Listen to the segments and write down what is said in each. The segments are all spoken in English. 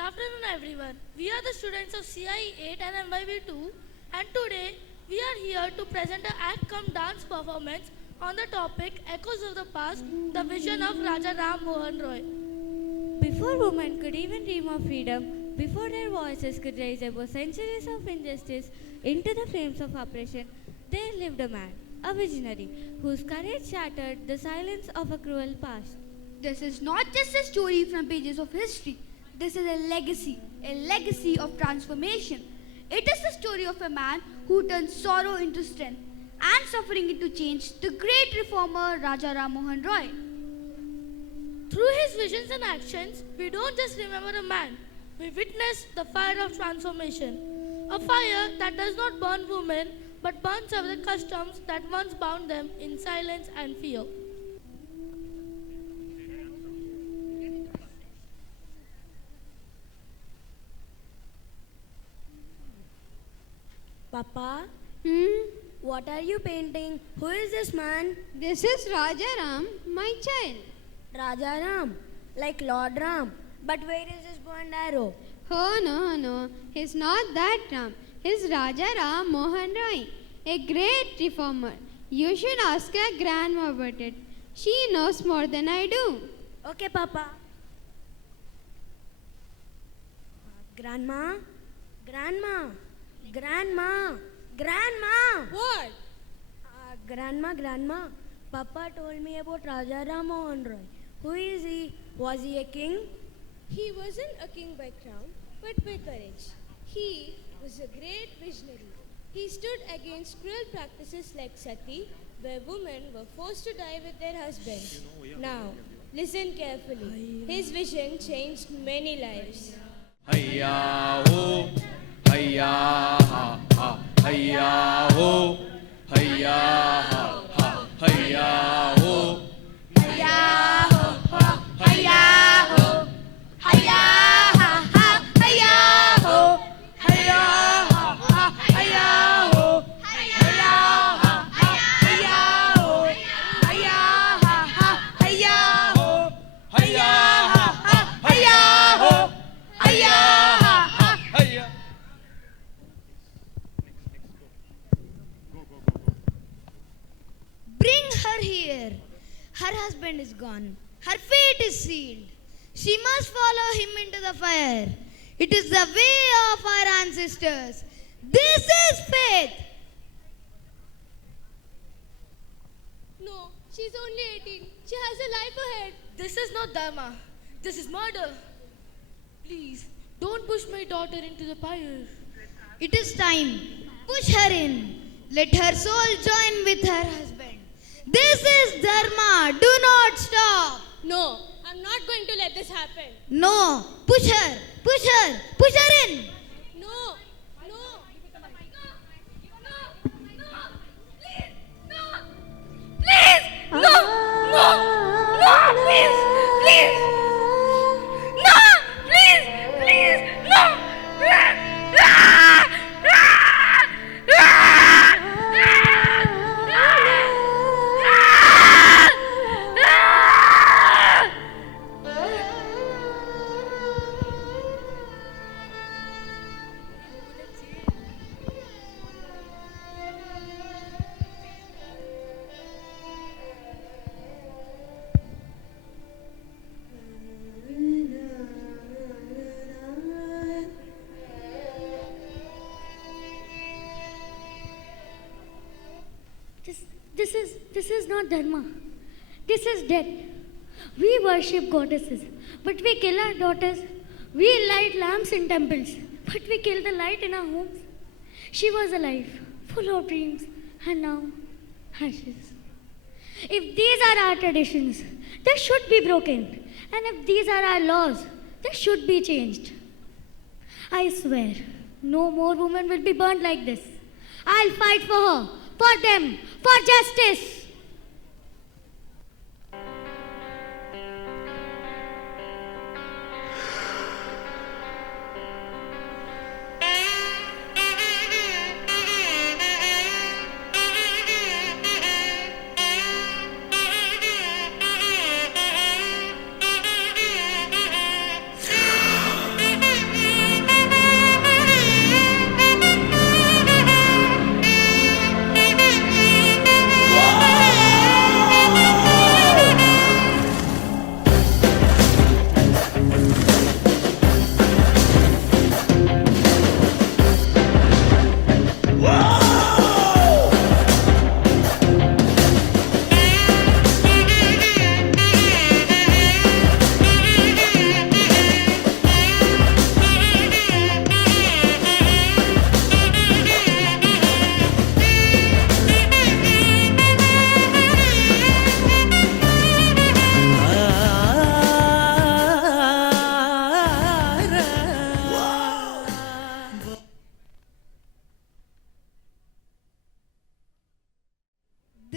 afternoon, everyone. We are the students of CIE 8 and MYB 2, and today we are here to present an act cum dance performance on the topic Echoes of the Past, the vision of Raja Ram Mohan Roy. Before women could even dream of freedom, before their voices could rise above centuries of injustice into the flames of oppression, there lived a man, a visionary, whose courage shattered the silence of a cruel past. This is not just a story from pages of history. This is a legacy of transformation. It is the story of a man who turned sorrow into strength and suffering into change, the great reformer Raja Ram Mohan Roy. Through his visions and actions, we don't just remember a man, we witness the fire of transformation. A fire that does not burn women, but burns away the customs that once bound them in silence and fear. Papa, what are you painting? Who is this man? This is Rajaram, my child. Raja Ram, like Lord Ram. But where is this bow and arrow? Oh no, he's not that Ram. He's Rajaram Mohan Roy, a great reformer. You should ask your grandma about it. She knows more than I do. Okay, Papa. Grandma? Grandma! What? Grandma. Papa told me about Raja Ram Mohan Roy. Who is he? Was he a king? He wasn't a king by crown, but by courage. He was a great visionary. He stood against cruel practices like sati, where women were forced to die with their husbands. Now, listen carefully. His vision changed many lives. Hayya ho, hayya ha ha, hayya ho, hayya ha ha, hayya ho, Hayya ho ha, hayya ho, hayya ha ha, hayya ho, hayya ha ha, hayya ho, hayya ha ha, hayya ho, hayya ha ha, hayya ho, hayya ha ha, hayya ho, hayya ha ha. hayya. Bring her here. Her husband is gone. Her fate is sealed. She must follow him into the fire. It is the way of our ancestors. This is faith. No, she's only 18. She has a life ahead. This is not dharma. This is murder. Please, don't push my daughter into the fire. It is time. Push her in. Let her soul join with her husband. This is dharma. Do not stop. No, I'm not going to let this happen. No. Push her. Push her. Push her in. No, This is not dharma. This is death. We worship goddesses, but we kill our daughters. We light lamps in temples, but we kill the light in our homes. She was alive, full of dreams, and now ashes. If these are our traditions, they should be broken. And if these are our laws, they should be changed. I swear, no more women will be burned like this. I'll fight for her, for them, for justice.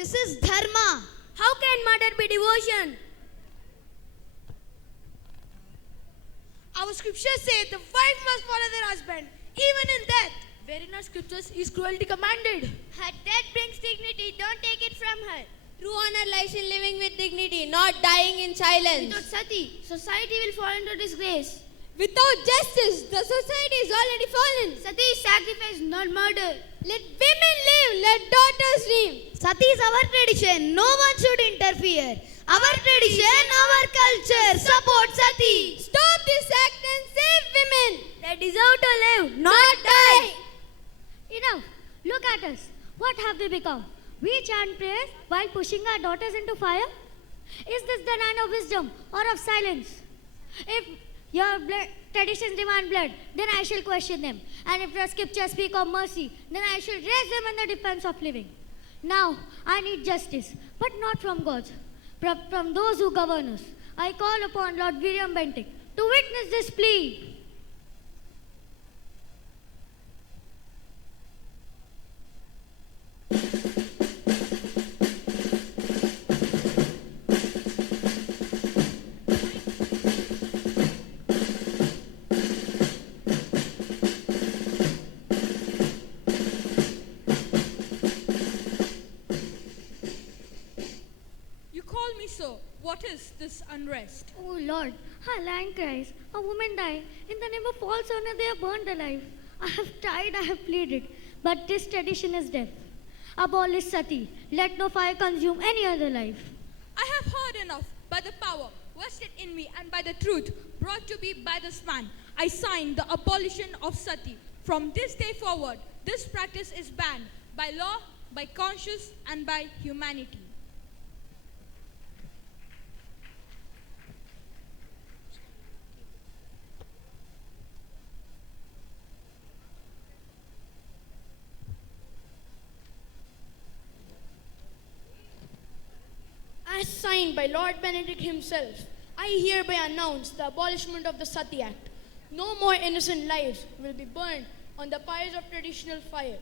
This is dharma. How can murder be devotion? Our scriptures say the wife must follow their husband, even in death. Where in our scriptures is cruelty commanded? Her death brings dignity. Don't take it from her. True honor lies in living with dignity, not dying in silence. Without sati, society will fall into disgrace. Without justice, the society is already fallen. Sati is sacrifice, not murder. Let women live, let daughters dream. Sati is our tradition. No one should interfere. Our tradition, our culture. Support Sati. Stop this act and save women. They deserve to live, Not die. Enough. Look at us. What have we become? We chant prayers while pushing our daughters into fire? Is this the land of wisdom or of silence? If your traditions demand blood, then I shall question them. And if the scriptures speak of mercy, then I shall raise them in the defense of living. Now, I need justice, but not from gods, but from those who govern us. I call upon Lord William Bentinck to witness this plea. You call me so. What is this unrest? Oh Lord, a land cries, a woman dies, in the name of false honor they are burned alive. I have tried, I have pleaded, but this tradition is deaf. Abolish sati, let no fire consume any other life. I have heard enough. By the power vested in me and by the truth brought to me by this man, I sign the abolition of sati. From this day forward, this practice is banned by law, by conscience, and by humanity. As signed by Lord Benedict himself, I hereby announce the abolishment of the Sati Act. No more innocent lives will be burned on the pyres of traditional fire.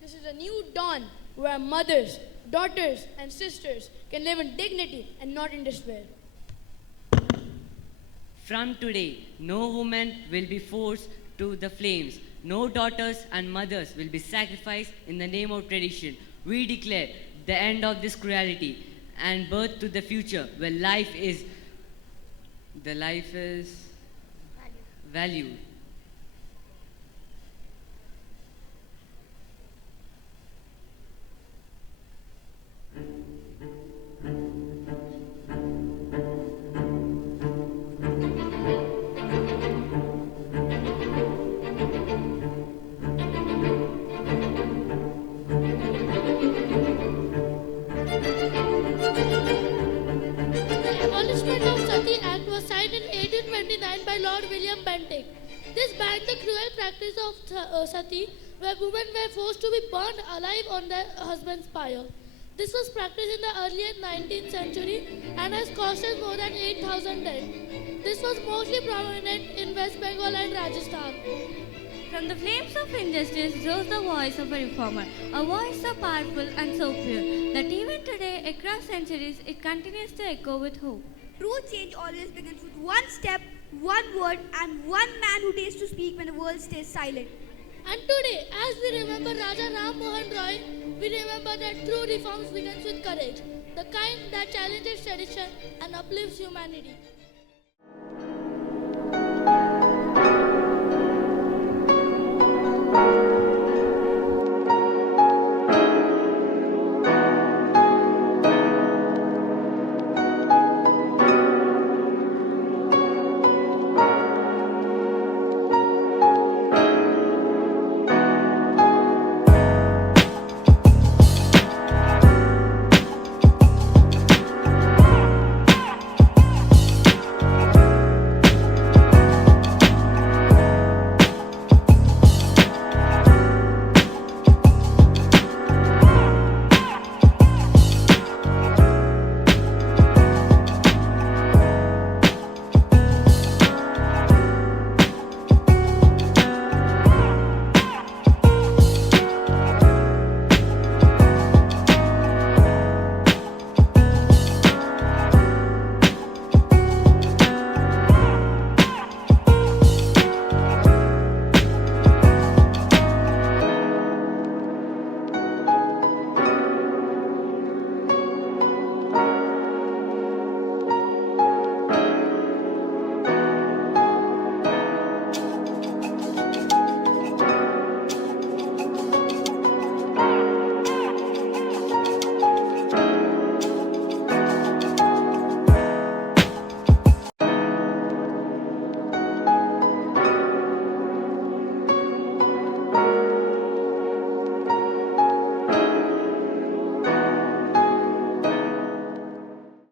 This is a new dawn where mothers, daughters, and sisters can live in dignity and not in despair. From today, no woman will be forced to the flames. No daughters and mothers will be sacrificed in the name of tradition. We declare the end of this cruelty and birth to the future where life is valued. The abolishment of Sati Act was signed in 1829 by Lord William Bentinck. This banned the cruel practice of sati, where women were forced to be burned alive on their husband's pyre. This was practiced in the early 19th century and has costed more than 8,000 dead. This was mostly prominent in West Bengal and Rajasthan. From the flames of injustice rose the voice of a reformer, a voice so powerful and so pure that even today, across centuries, it continues to echo with hope. True change always begins with one step, one word, and one man who dares to speak when the world stays silent. And today, as we remember Raja Ram Mohan Roy, we remember that true reforms begins with courage, the kind that challenges tradition and uplifts humanity.